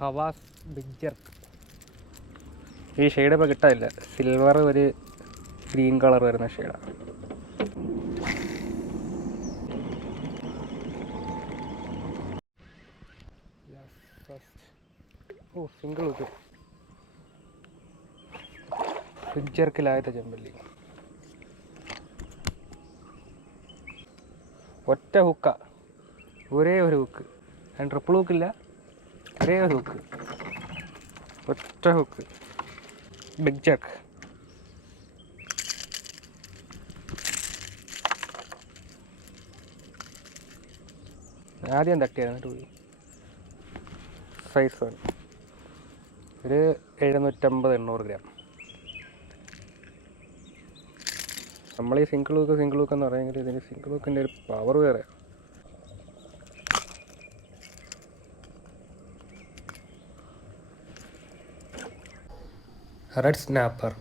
ഹവാസ് big jerk. ഈ shade ഇപ്പോൾ കിട്ടാനില്ല. സിൽവർ ഒരു ഗ്രീൻ കളർ വരുന്ന ഷെയ്ഡാണ്. ഓ സിംഗിൾ ഹുക്ക്. ബിഗ് ജെർക്കിലായത്തെ ചെമ്പല്ലി. ഒറ്റ ഹുക്ക, ഒരേ ഒരു ഹുക്ക്. ഞാൻ ട്രിപ്പിൾ ഹുക്കില്ല, ഒരേ ഒരു ഹുക്ക്, ഒറ്റ ഹുക്ക്. Big jerk. ആദ്യം തട്ടിയായിരുന്നു പോയി. സൈസ് ഒരു 750-800 ഗ്രാം. നമ്മൾ ഈ സിംഗിൾ ഹുക്ക് എന്ന് പറയുമെങ്കിൽ ഇതിന് സിംഗിൾ ഹുക്കിൻ്റെ ഒരു പവർ വേറെ. Red snapper.